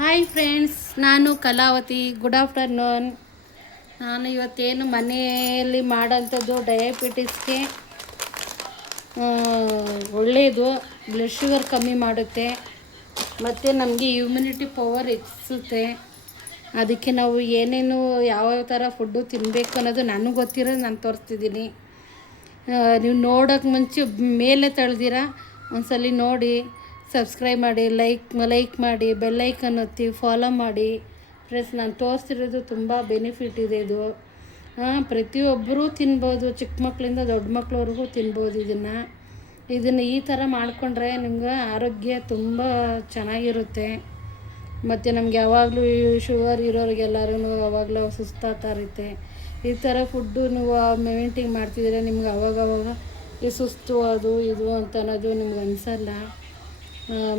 Hi friends, ನಾನು Kalavati. Good afternoon. ನಾನು ಇವತ್ತೇನು ಮನೆಯಲ್ಲಿ ಮಾಡೋಂಥದ್ದು ಡಯಾಬಿಟಿಸ್ಗೆ ಒಳ್ಳೆಯದು. ಬ್ಲಡ್ ಶುಗರ್ ಕಮ್ಮಿ ಮಾಡುತ್ತೆ ಮತ್ತು ನಮಗೆ ಇಮ್ಯುನಿಟಿ ಪವರ್ ಹೆಚ್ಚಿಸುತ್ತೆ. ಅದಕ್ಕೆ ನಾವು ಏನೇನು ಯಾವ ಥರ ಫುಡ್ಡು ತಿನ್ನಬೇಕು ಅನ್ನೋದು ನನಗೆ ಗೊತ್ತಿರೋದು ನಾನು ತೋರಿಸ್ತಿದ್ದೀನಿ. ನೀವು ನೋಡೋಕ್ಕೆ ಮುಂಚೆ ಮೇಲೆ ತಳ್ದಿರ ಒಂದ್ಸಲಿ ನೋಡಿ, ಸಬ್ಸ್ಕ್ರೈಬ್ ಮಾಡಿ, ಲೈಕ್ ಮಾಡಿ, ಬೆಲ್ಲೈಕನ್ ಒತ್ತಿ ಫಾಲೋ ಮಾಡಿ. ಫ್ರೆಂಡ್ಸ್, ನಾನು ತೋರಿಸ್ತಿರೋದು ತುಂಬ ಬೆನಿಫಿಟ್ ಇದೆ. ಇದು ಪ್ರತಿಯೊಬ್ಬರೂ ತಿನ್ಬೋದು, ಚಿಕ್ಕ ಮಕ್ಕಳಿಂದ ದೊಡ್ಡ ಮಕ್ಕಳವರೆಗೂ ತಿನ್ಬೋದು. ಇದನ್ನು ಈ ಥರ ಮಾಡಿಕೊಂಡ್ರೆ ನಿಮ್ಗೆ ಆರೋಗ್ಯ ತುಂಬ ಚೆನ್ನಾಗಿರುತ್ತೆ. ಮತ್ತು ನಮ್ಗೆ ಯಾವಾಗಲೂ ಶುಗರ್ ಇರೋರಿಗೆಲ್ಲರೂ ಯಾವಾಗಲೂ ಸುಸ್ತಾಗ್ತಾ ಇರುತ್ತೆ. ಈ ಥರ ಫುಡ್ಡು ನೀವು ಮೇಂಟೈನ್ ಮಾಡ್ತಿದ್ರೆ ನಿಮ್ಗೆ ಅವಾಗವಾಗ ಈ ಸುಸ್ತು ಅದು ಇದು ಅಂತ ಅನ್ನೋದು ನಿಮ್ಗೆ ಅನಿಸಲ್ಲ.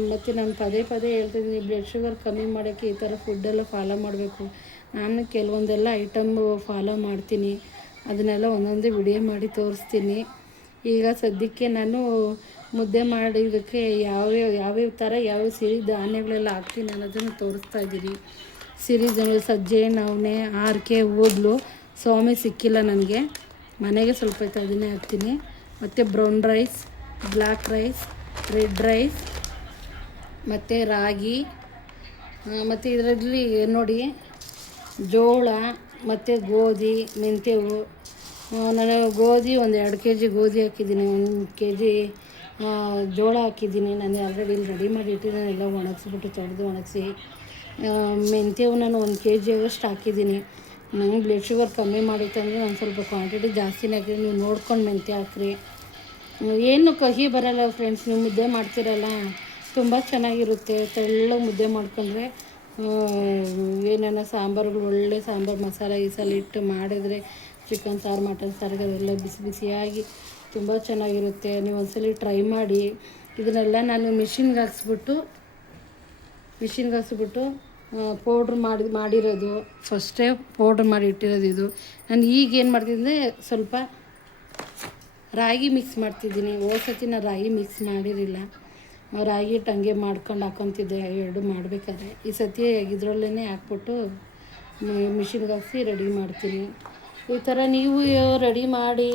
ಮತ್ತು ನಾನು ಪದೇ ಹೇಳ್ತಿದ್ದೀನಿ, ಬ್ಲಡ್ ಶುಗರ್ ಕಮ್ಮಿ ಮಾಡೋಕ್ಕೆ ಈ ಥರ ಫುಡ್ಡೆಲ್ಲ ಫಾಲೋ ಮಾಡಬೇಕು. ನಾನು ಕೆಲವೊಂದೆಲ್ಲ ಐಟಮ್ಮು ಫಾಲೋ ಮಾಡ್ತೀನಿ, ಅದನ್ನೆಲ್ಲ ಒಂದೊಂದೇ ವಿಡಿಯೋ ಮಾಡಿ ತೋರಿಸ್ತೀನಿ. ಈಗ ಸದ್ಯಕ್ಕೆ ನಾನು ಮುದ್ದೆ ಮಾಡಿದ್ದಕ್ಕೆ ಯಾವ್ಯಾವ ಥರ ಯಾವ ಸಿರಿ ಧಾನ್ಯಗಳೆಲ್ಲ ಹಾಕ್ತೀನಿ ಅನ್ನೋದನ್ನು ತೋರಿಸ್ತಾ ಇದ್ದೀನಿ. ಸಿರಿಧಾನ್ಯ ಸಜ್ಜೆ, ನವಣೆ, ಆರ್ಕೆ, ಓದ್ಲು, ಸ್ವಾಮಿ ಸಿಕ್ಕಿಲ್ಲ ನನಗೆ, ಮನೆಗೆ ಸ್ವಲ್ಪ ಇತ್ತು ಅದನ್ನೇ ಹಾಕ್ತೀನಿ. ಮತ್ತು brown rice, black rice, red rice ಮತ್ತು ರಾಗಿ. ಮತ್ತು ಇದರಲ್ಲಿ ನೋಡಿ ಜೋಳ ಮತ್ತು ಗೋಧಿ, ಮೆಂತ್ಯವು. ನಾನು ಗೋಧಿ ಒಂದು 2 kg ಗೋಧಿ ಹಾಕಿದ್ದೀನಿ, 1 kg ಜೋಳ ಹಾಕಿದ್ದೀನಿ. ನಾನು ಆಲ್ರೆಡಿ ಇಲ್ಲಿ ರೆಡಿ ಮಾಡಿ ಇಟ್ಟಿದ್ದೀನಿ, ಎಲ್ಲ ಒಣಗಿಸ್ಬಿಟ್ಟು ತೊಳೆದು ಒಣಗಿಸಿ. ಮೆಂತ್ಯವು ನಾನು 1 kg ಆಗಷ್ಟು ಹಾಕಿದ್ದೀನಿ. ನಂಗೆ ಬ್ಲಡ್ ಶುಗರ್ ಕಮ್ಮಿ ಮಾಡುತ್ತೆ ಅಂದರೆ ನಾನು ಸ್ವಲ್ಪ ಕ್ವಾಂಟಿಟಿ ಜಾಸ್ತಿನೇ ಹಾಕಿದ್ದೀನಿ. ನೀವು ನೋಡ್ಕೊಂಡು ಮೆಂತ್ಯ ಹಾಕ್ರಿ. ಏನು ಕಹಿ ಬರೋಲ್ಲ ಫ್ರೆಂಡ್ಸ್. ನೀವು ಮುದ್ದೆ ಮಾಡ್ತೀರಲ್ಲ, ತುಂಬ ಚೆನ್ನಾಗಿರುತ್ತೆ. ತೆಳ್ಳಗೆ ಮುದ್ದೆ ಮಾಡಿಕೊಂಡ್ರೆ ಏನೇನೋ ಸಾಂಬಾರುಗಳು, ಒಳ್ಳೆ ಸಾಂಬಾರು ಮಸಾಲೆ ಇಟ್ಟು ಮಾಡಿದರೆ ಚಿಕನ್ ಸಾರು, ಮಟನ್ ಸಾರಿಗೆ ಅದೆಲ್ಲ ಬಿಸಿ ಬಿಸಿಯಾಗಿ ತುಂಬ ಚೆನ್ನಾಗಿರುತ್ತೆ. ನೀವು ಒಂದ್ಸಲಿ ಟ್ರೈ ಮಾಡಿ. ಇದನ್ನೆಲ್ಲ ನಾನು ಮಿಷಿನ್ಗೆ ಹಾಕ್ಸ್ಬಿಟ್ಟು ಪೌಡ್ರ್ ಮಾಡಿರೋದು, ಫಸ್ಟೇ ಪೌಡ್ರ್ ಮಾಡಿ ಇಟ್ಟಿರೋದು ಇದು. ನಾನು ಈಗೇನು ಮಾಡ್ತಿದ್ದೆ, ಸ್ವಲ್ಪ ರಾಗಿ ಮಿಕ್ಸ್ ಮಾಡ್ತಿದ್ದೀನಿ. ಸತಿ ನಾನು ರಾಗಿ ಮಿಕ್ಸ್ ಮಾಡಿರಲಿಲ್ಲ, ರಾಗಿ ಹಿಟ್ಟು ಹಂಗೆ ಮಾಡ್ಕೊಂಡು ಹಾಕ್ಕೊತಿದ್ದೆ ಎರಡು ಮಾಡಬೇಕಾದ್ರೆ. ಈ ಸತಿ ಇದರಲ್ಲೇ ಹಾಕ್ಬಿಟ್ಟು ಮಿಷಿನ್ಗೆ ಹಾಕ್ಸಿ ರೆಡಿ ಮಾಡ್ತೀನಿ. ಈ ಥರ ನೀವು ರೆಡಿ ಮಾಡಿ,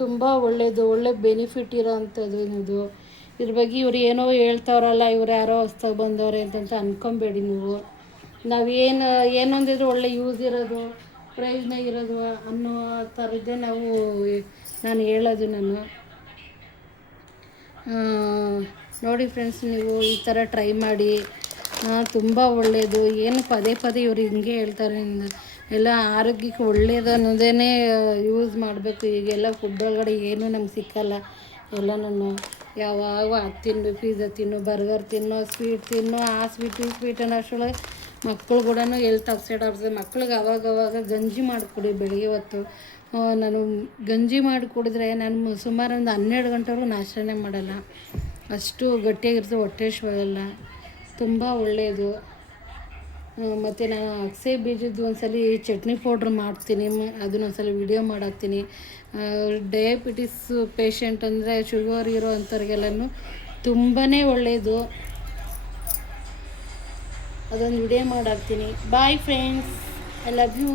ತುಂಬ ಒಳ್ಳೆಯದು, ಒಳ್ಳೆ ಬೆನಿಫಿಟ್ ಇರೋ ಅಂಥದ್ದು ಇದು. ಇದ್ರ ಬಗ್ಗೆ ಇವ್ರು ಏನೋ ಹೇಳ್ತಾವ್ರಲ್ಲ, ಇವ್ರು ಯಾರೋ ಹೊಸ್ದಾಗಿ ಬಂದವ್ರೆ ಅಂತಂತ ಅಂದ್ಕೊಬೇಡಿ ನೀವು. ಏನೊಂದಿದ್ರು ಒಳ್ಳೆ ಯೂಸ್ ಇರೋದು, ಪ್ರಯೋಜನ ಇರೋದು ಅನ್ನೋ ಥರದ್ದೇ ನಾನು ಹೇಳೋದು. ನೋಡಿ ಫ್ರೆಂಡ್ಸ್, ನೀವು ಈ ಥರ ಟ್ರೈ ಮಾಡಿ, ತುಂಬ ಒಳ್ಳೆಯದು. ಏನು ಪದೇ ಇವ್ರು ಹಿಂಗೆ ಹೇಳ್ತಾರೆ, ಎಲ್ಲ ಆರೋಗ್ಯಕ್ಕೆ ಒಳ್ಳೆಯದು ಅನ್ನೋದೇ ಯೂಸ್ ಮಾಡಬೇಕು. ಈಗೆಲ್ಲ ಫುಡ್ ಒಳಗಡೆ ಏನೂ ನಮ್ಗೆ ಸಿಕ್ಕಲ್ಲ. ಎಲ್ಲ ನಾನು ಯಾವಾಗ ತಿನ್ನು, ಪಿಜ್ಜಾ ತಿನ್ನು, ಬರ್ಗರ್ ತಿನ್ನು, ಸ್ವೀಟ್ ತಿನ್ನು, ಆ ಸ್ವೀಟ್ ಈ ಸ್ವೀಟ್ ಅನ್ನೋ ಅಷ್ಟರೊಳಗೆ ಮಕ್ಕಳು ಕೂಡ ಹೆಲ್ತ್ ಅಪ್ಸೆಟ್ ಆಗ್ತದೆ. ಮಕ್ಳಿಗೆ ಅವಾಗವಾಗ ಗಂಜಿ ಮಾಡಿಕೊಡಿ ಬೆಳಿಗ್ಗೆ ಹೊತ್ತು. ನಾನು ಗಂಜಿ ಮಾಡಿ ಕುಡಿದ್ರೆ ನಾನು ಸುಮಾರು ಒಂದು 12 ಗಂಟೆವರೆಗೂ ನಾಷ್ಟನೇ ಮಾಡಲ್ಲ, ಅಷ್ಟು ಗಟ್ಟಿಯಾಗಿರ್ತದೆ, ಹೊಟ್ಟೆ ಹಶ್ವಾಗಲ್ಲ. ತುಂಬ ಒಳ್ಳೆಯದು. ಮತ್ತು ನಾನು ಅಗಸೆ ಬೀಜದ್ದು ಒಂದ್ಸಲಿ ಚಟ್ನಿ ಪೌಡ್ರ್ ಮಾಡ್ತೀನಿ, ಅದನ್ನೊಂದ್ಸಲ ವಿಡಿಯೋ ಮಾಡಾಕ್ತೀನಿ. ಡಯಾಬಿಟಿಸ್ ಪೇಷಂಟ್ ಅಂದರೆ ಶುಗರ್ ಇರೋ ಅಂಥವ್ರಿಗೆಲ್ಲನೂ ತುಂಬಾ ಒಳ್ಳೆಯದು. ಅದೊಂದು ವಿಡಿಯೋ ಮಾಡಾಕ್ತೀನಿ. Bye friends, I love you.